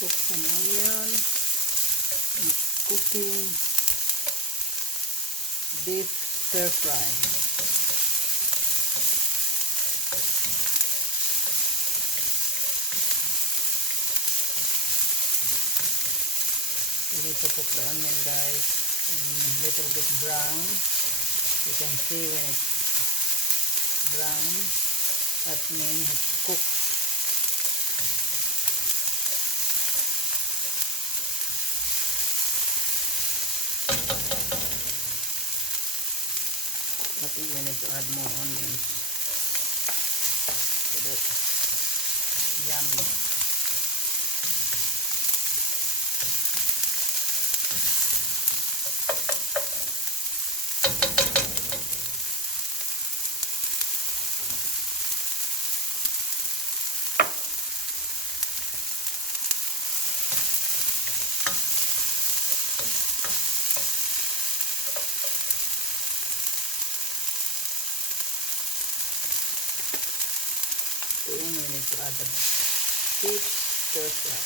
Cook some onion. Cooking beef stir fry. We need to cook the onion, guys, little bit brown. You can see when it's brown, that means it's cooked. I think we need to add more onions to the yummy. Then we need to add the beef stir fry.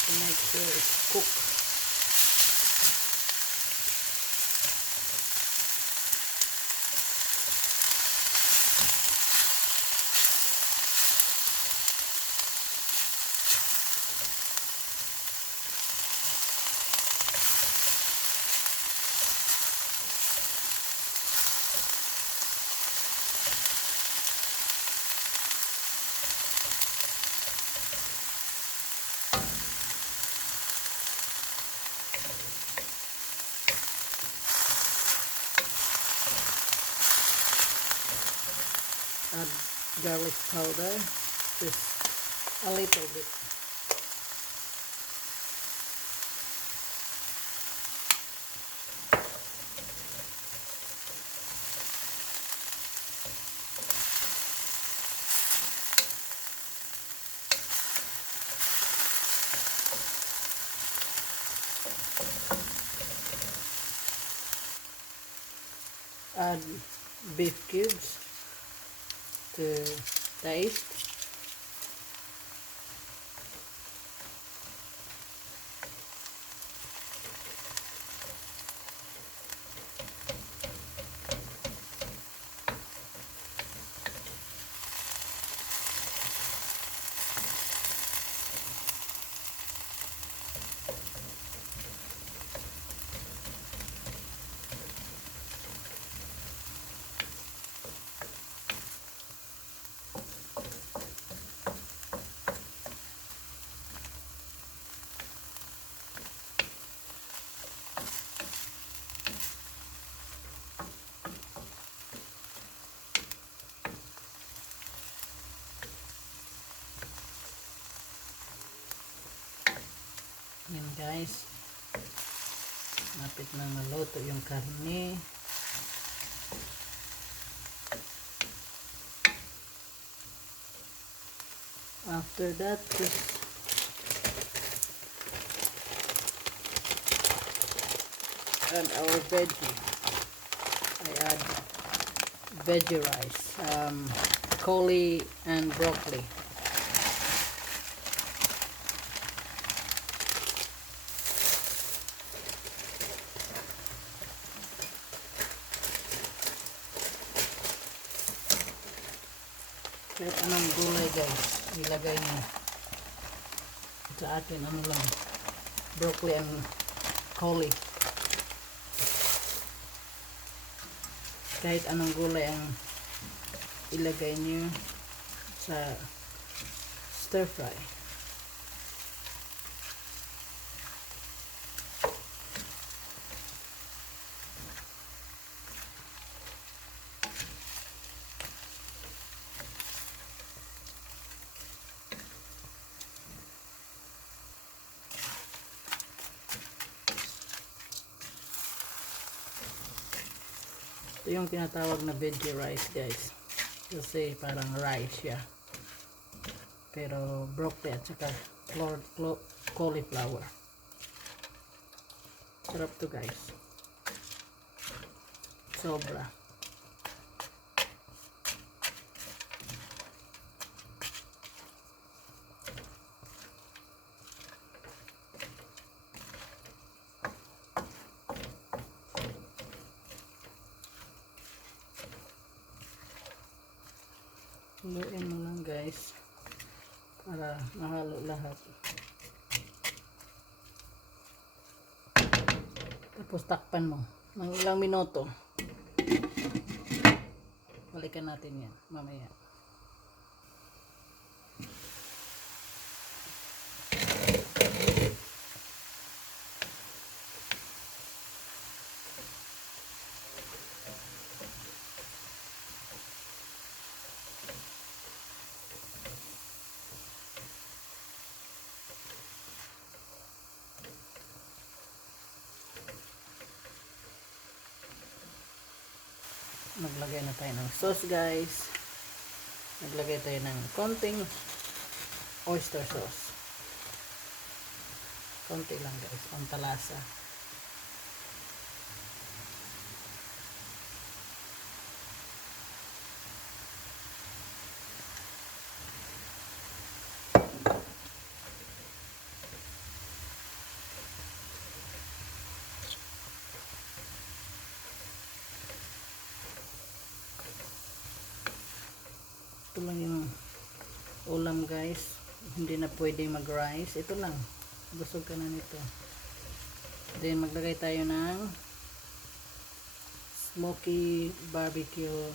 To make sure it's cooked. Add garlic powder, just a little bit. Add beef cubes to taste. Yan guys, napit na maluto yung karne. After that, just add our veggie. I add veggie rice, cauli and broccoli. Kahit anong gulay guys, ilagay nyo. Sa akin ano lang, broccoli and cauli. Kahit anong gulay ang ilagay nyo sa stir fry. Ito yung tinatawag na veggie rice, guys. Kasi parang rice siya. Pero broccoli at saka cauliflower. Sarap to, guys. Sobra. Haluin mo lang, guys, para mahalo lahat. Tapos takpan mo ng ilang minuto. Balikan natin yan mamaya. Naglagay na tayo ng sauce, guys. Naglagay tayo ng konting oyster sauce. Konti lang, guys, pantalasa. Ito lang yung ulam, guys. Hindi na pwedeng mag rice. Ito lang, busog ka na nito. Then maglagay tayo ng smoky barbecue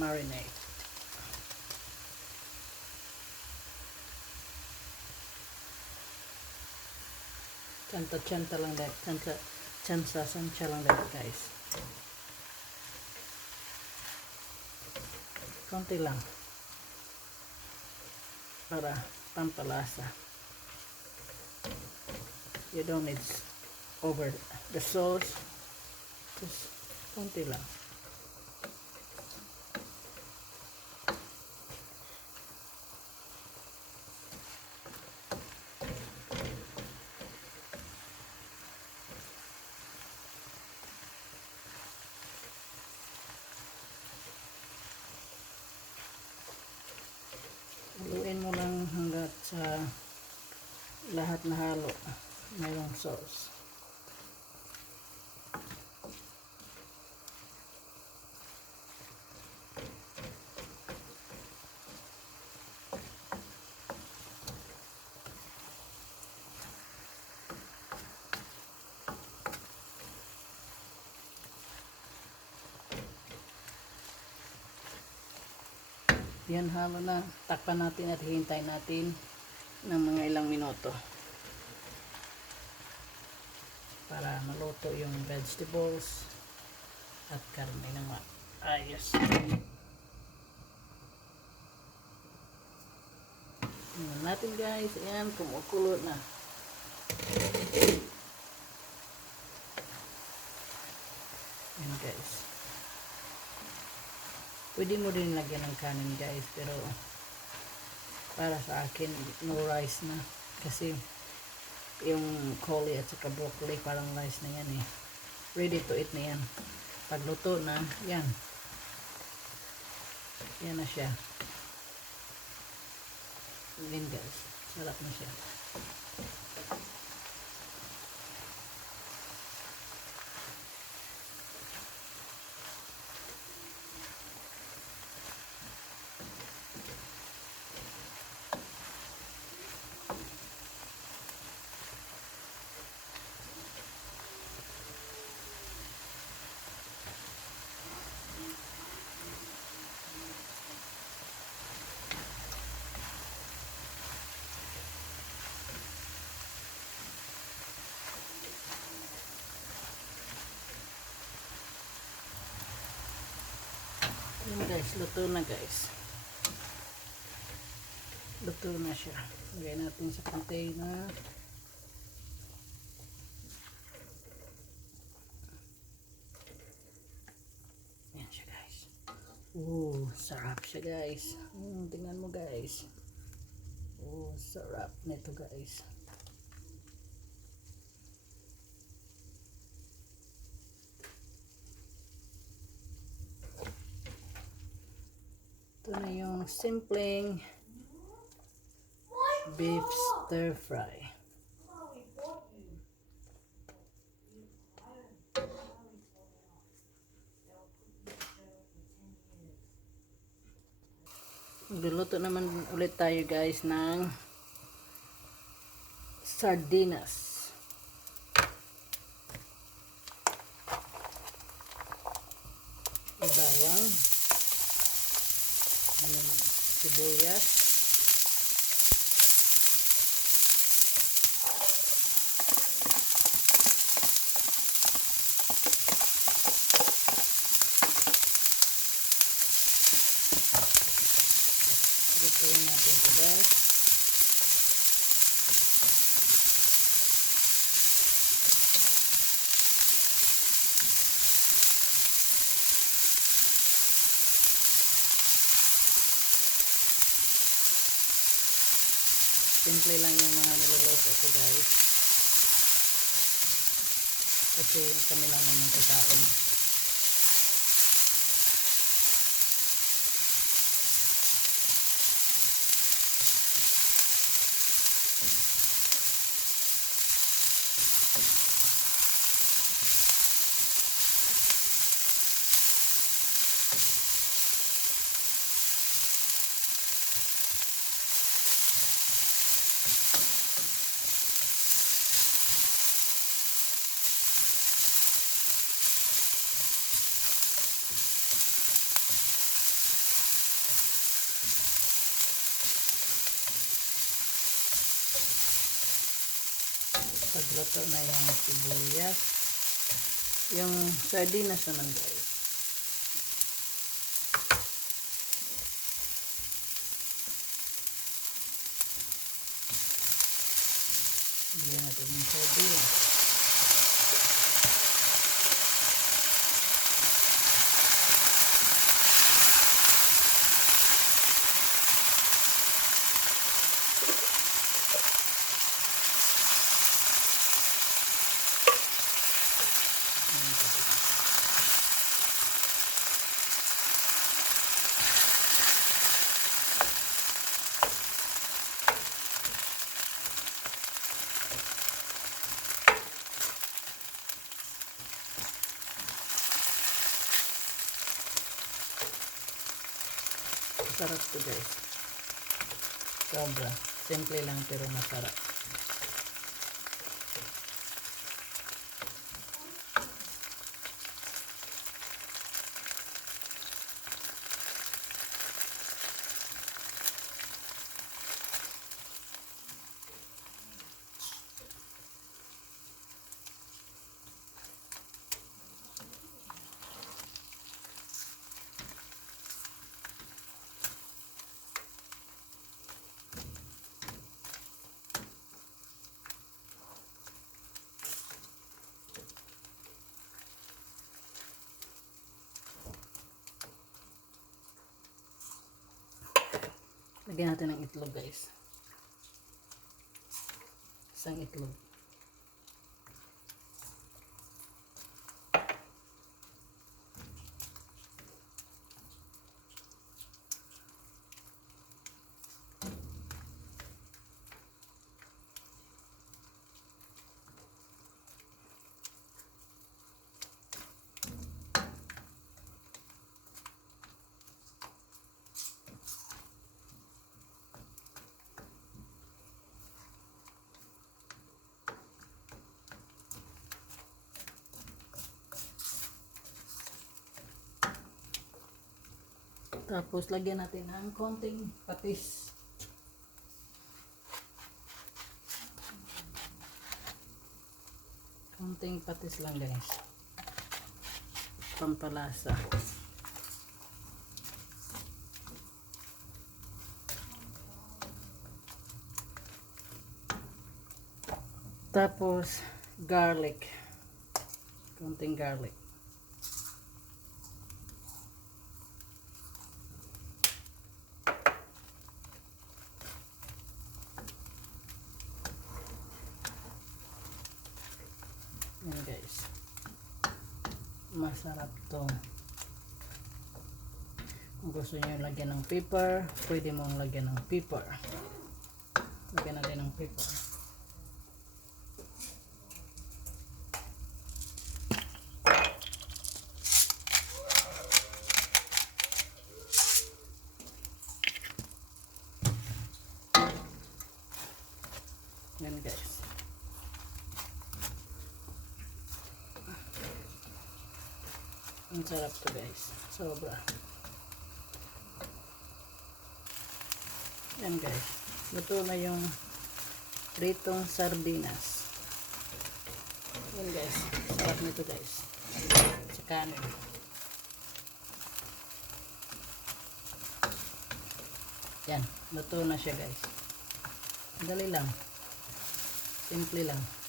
marinade. Chanta lang dahil chanta lang dahil, guys. Konti lang para pampalasa. You don't need over the sauce, just konti lang. Haluin mo lang hanggat sa lahat na halo mayroong sauce. Yan, halo na. Takpan natin at hihintayin natin ng mga ilang minuto para maluto yung vegetables at karne ng maayos. Tingnan natin, guys. Ayan, kumukulo na. Ayan, guys. Pwede mo din lagyan ng kanin, guys, pero para sa akin no rice na kasi yung cauli at saka broccoli parang rice na yan eh. Ready to eat na yan. Pag luto na, yan na siya. Yan, guys, sarap na siya. Yan, guys, luto na, guys. Luto na siya. Lagay natin sa container. Sarap siya guys. Tingnan mo guys. Sarap nito guys. Ito na yung simpleng beef stir fry. Magluluto naman ulit tayo guys ng sardinas. Bawang, sibuyas, lutuin natin ito guys. Simple lang yung mga niluluto ko guys. Kasi kami lang naman kakain. Pagluto na yung sibuyas, yung sardinas naman guys. Lagyan natin yung sardinas. Masarap to guys. Sobra. Simple lang pero masarap. Lagyan natin ng itlog guys. Isang itlog. Tapos lagyan natin ng konting patis. Konting patis lang guys. Pampalasa. Tapos garlic. Konting garlic. Masarap to. Kung gusto nyo lagyan ng pepper, pwede mong lagyan ng pepper. Lagyan natin ng pepper. Yan guys. Ang sarap to guys. Sobra. Yan guys. Luto na yung pritong sardinas. Yan guys. Sarap nito guys. Sa kanin. Yan. Luto na siya guys. Dali lang. Simple lang.